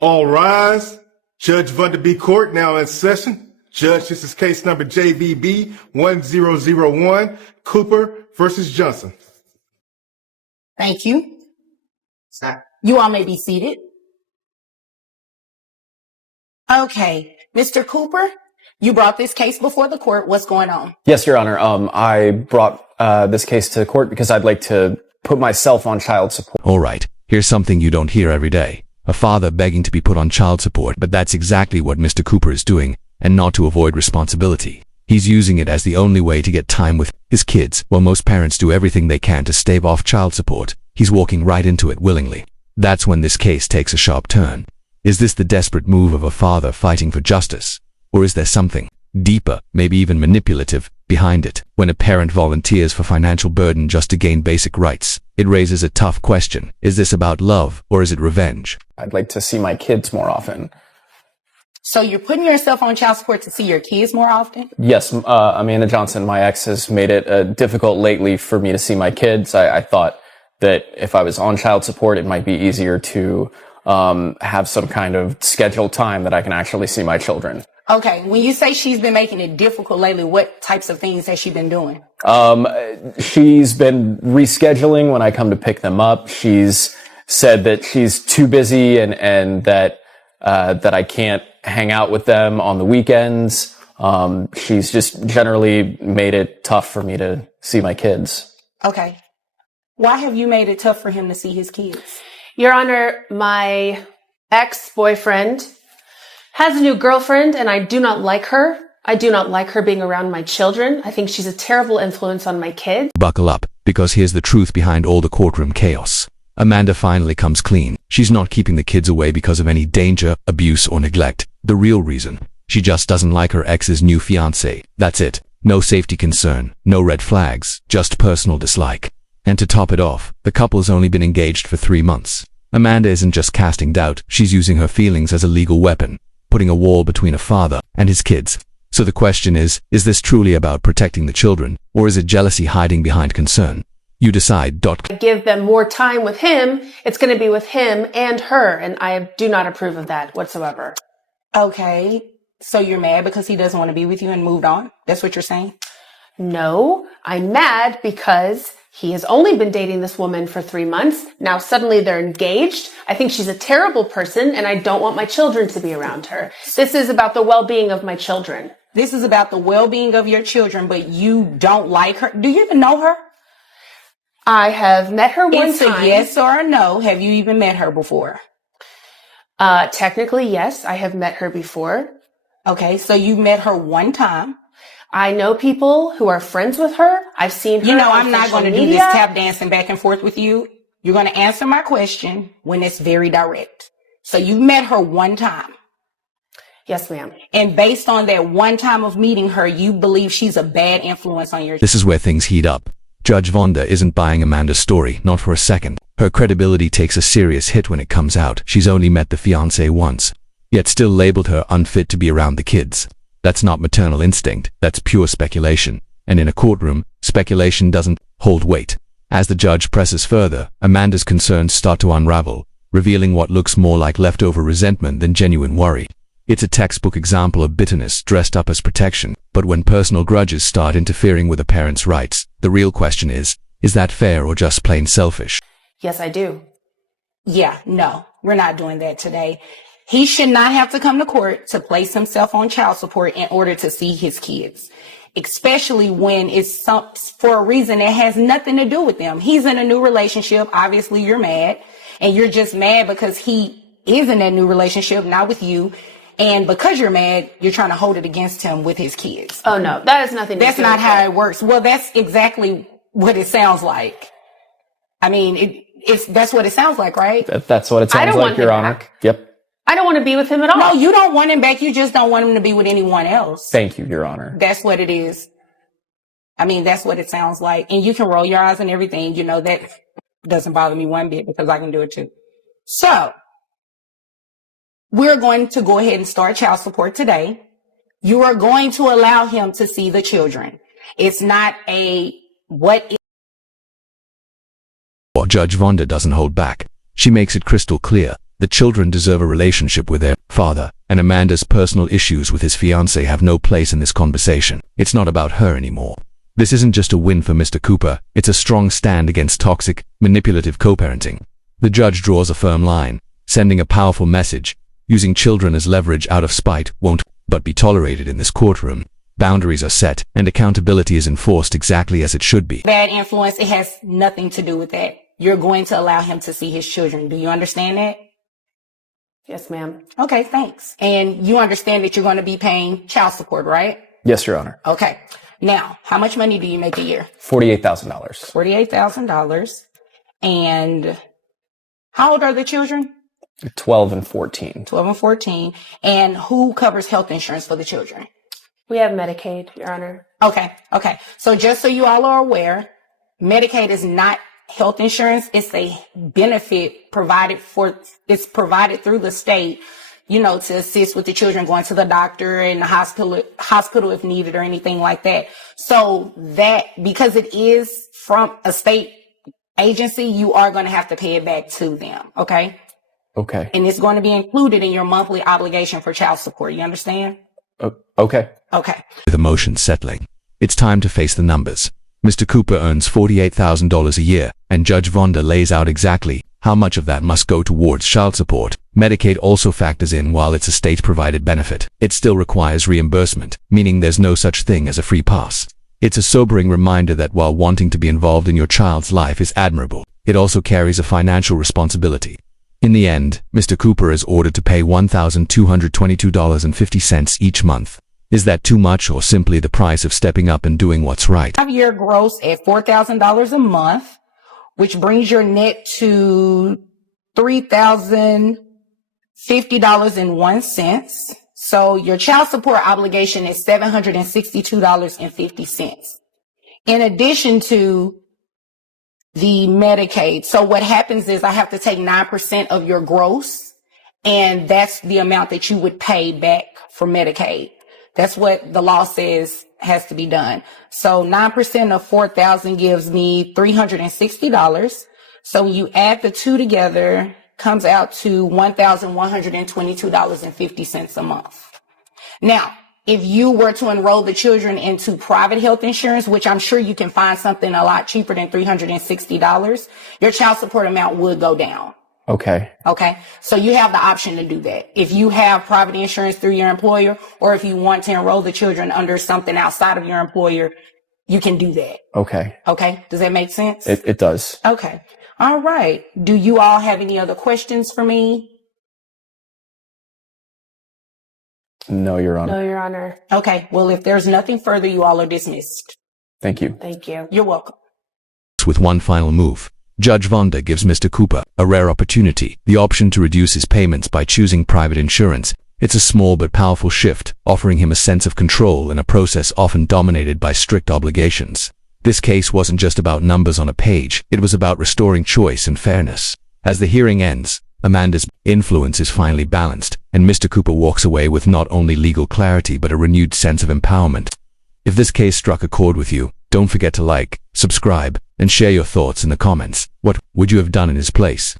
All rise. Judge Vanderby Court now in session. Judge, this is case number JVB 1001, Cooper versus Johnson. Thank you. You all may be seated. Okay, Mr. Cooper, you brought this case before the court. What's going on? Yes, Your Honor. I brought this case to the court because I'd like to put myself on child support. All right, here's something you don't hear every day. A father begging to be put on child support, but that's exactly what Mr. Cooper is doing, and not to avoid responsibility. He's using it as the only way to get time with his kids. While most parents do everything they can to stave off child support, he's walking right into it willingly. That's when this case takes a sharp turn. Is this the desperate move of a father fighting for justice? Or is there something deeper, maybe even manipulative, behind it? When a parent volunteers for financial burden just to gain basic rights, it raises a tough question. Is this about love, or is it revenge? I'd like to see my kids more often. So you're putting yourself on child support to see your kids more often? Yes, Amanda Johnson, my ex, has made it difficult lately for me to see my kids. I thought that if I was on child support, it might be easier to have some kind of scheduled time that I can actually see my children. Okay, when you say she's been making it difficult lately, what types of things has she been doing? She's been rescheduling when I come to pick them up. She's said that she's too busy and that I can't hang out with them on the weekends. She's just generally made it tough for me to see my kids. Okay. Why have you made it tough for him to see his kids? Your Honor, my ex-boyfriend has a new girlfriend and I do not like her. I do not like her being around my children. I think she's a terrible influence on my kids. Buckle up, because here's the truth behind all the courtroom chaos. Amanda finally comes clean. She's not keeping the kids away because of any danger, abuse, or neglect. The real reason, she just doesn't like her ex's new fiancé. That's it. No safety concern, no red flags, just personal dislike. And to top it off, the couple's only been engaged for 3 months. Amanda isn't just casting doubt, she's using her feelings as a legal weapon, putting a wall between a father and his kids. So the question is this truly about protecting the children, or is it jealousy hiding behind concern? You decide. Give them more time with him. It's going to be with him and her, and I do not approve of that whatsoever. Okay, so you're mad because he doesn't want to be with you and moved on? That's what you're saying? No, I'm mad because he has only been dating this woman for 3 months. Now suddenly they're engaged. I think she's a terrible person and I don't want my children to be around her. This is about the well-being of my children. This is about the well-being of your children, but you don't like her. Do you even know her? I have met her one time. It's a yes or a no. Have you even met her before? Technically, yes, I have met her before. Okay, so you met her one time. I know people who are friends with her. I've seen her. You know, on I'm not social going to do media. this tap dancing back and forth with you. You're going to answer my question when it's very direct. So you met her one time. Yes, ma'am. And based on that one time of meeting her, you believe she's a bad influence on your... This is where things heat up. Judge Vonda isn't buying Amanda's story, not for a second. Her credibility takes a serious hit when it comes out. She's only met the fiancé once, yet still labeled her unfit to be around the kids. That's not maternal instinct, that's pure speculation. And in a courtroom, speculation doesn't hold weight. As the judge presses further, Amanda's concerns start to unravel, revealing what looks more like leftover resentment than genuine worry. It's a textbook example of bitterness dressed up as protection, but when personal grudges start interfering with a parent's rights, the real question is that fair or just plain selfish? Yes, I do. Yeah, no, we're not doing that today. He should not have to come to court to place himself on child support in order to see his kids, especially when it's for a reason that has nothing to do with them. He's in a new relationship. Obviously, you're mad, and you're just mad because he is in that new relationship, not with you. And because you're mad, you're trying to hold it against him with his kids. Oh, no, that has nothing to do with it. That's not how it works. Well, that's exactly what it sounds like. I mean, that's what it sounds like, right? That's what it sounds like, Your Honor. Back. Yep. I don't want to be with him at all. No, you don't want him back. You just don't want him to be with anyone else. Thank you, Your Honor. That's what it is. I mean, that's what it sounds like. And you can roll your eyes and everything. You know, that doesn't bother me one bit because I can do it too. So we're going to go ahead and start child support today. You are going to allow him to see the children. It's not a what if. Judge Vonda doesn't hold back. She makes it crystal clear. The children deserve a relationship with their father, and Amanda's personal issues with his fiancée have no place in this conversation. It's not about her anymore. This isn't just a win for Mr. Cooper, it's a strong stand against toxic, manipulative co-parenting. The judge draws a firm line, sending a powerful message. Using children as leverage out of spite won't but be tolerated in this courtroom. Boundaries are set, and accountability is enforced exactly as it should be. Bad influence, it has nothing to do with that. You're going to allow him to see his children. Do you understand that? Yes, ma'am. Okay, thanks. And you understand that you're going to be paying child support, right? Yes, Your Honor. Okay. Now, how much money do you make a year? $48,000. $48,000. And how old are the children? 12 and 14. 12 and 14. And who covers health insurance for the children? We have Medicaid, Your Honor. Okay. So just so you all are aware, Medicaid is not health insurance. It's a benefit it's provided through the state, to assist with the children going to the doctor and the hospital if needed or anything like that. So that, because it is from a state agency, you are going to have to pay it back to them. Okay. Okay. And it's going to be included in your monthly obligation for child support. You understand? Okay. Okay. With emotions settling, it's time to face the numbers. Mr. Cooper earns $48,000 a year, and Judge Vonda lays out exactly how much of that must go towards child support. Medicaid also factors in while it's a state-provided benefit. It still requires reimbursement, meaning there's no such thing as a free pass. It's a sobering reminder that while wanting to be involved in your child's life is admirable, it also carries a financial responsibility. In the end, Mr. Cooper is ordered to pay $1,222.50 each month. Is that too much or simply the price of stepping up and doing what's right? Have your gross at $4,000 a month, which brings your net to $3,050.01. So your child support obligation is $762.50. In addition to the Medicaid. So what happens is I have to take 9% of your gross, and that's the amount that you would pay back for Medicaid. That's what the law says has to be done. So 9% of $4,000 gives me $360. So when you add the two together, comes out to $1,122.50 a month. Now, if you were to enroll the children into private health insurance, which I'm sure you can find something a lot cheaper than $360, your child support amount would go down. Okay. Okay. So you have the option to do that. If you have private insurance through your employer, or if you want to enroll the children under something outside of your employer, you can do that. Okay. Okay. Does that make sense? It does. Okay. All right. Do you all have any other questions for me? No, Your Honor. No, Your Honor. Okay. Well, if there's nothing further, you all are dismissed. Thank you. Thank you. You're welcome. With one final move, Judge Vonda gives Mr. Cooper a rare opportunity, the option to reduce his payments by choosing private insurance. It's a small but powerful shift, offering him a sense of control in a process often dominated by strict obligations. This case wasn't just about numbers on a page, it was about restoring choice and fairness. As the hearing ends, Amanda's influence is finally balanced, and Mr. Cooper walks away with not only legal clarity but a renewed sense of empowerment. If this case struck a chord with you, don't forget to like, subscribe, and share your thoughts in the comments. What would you have done in his place?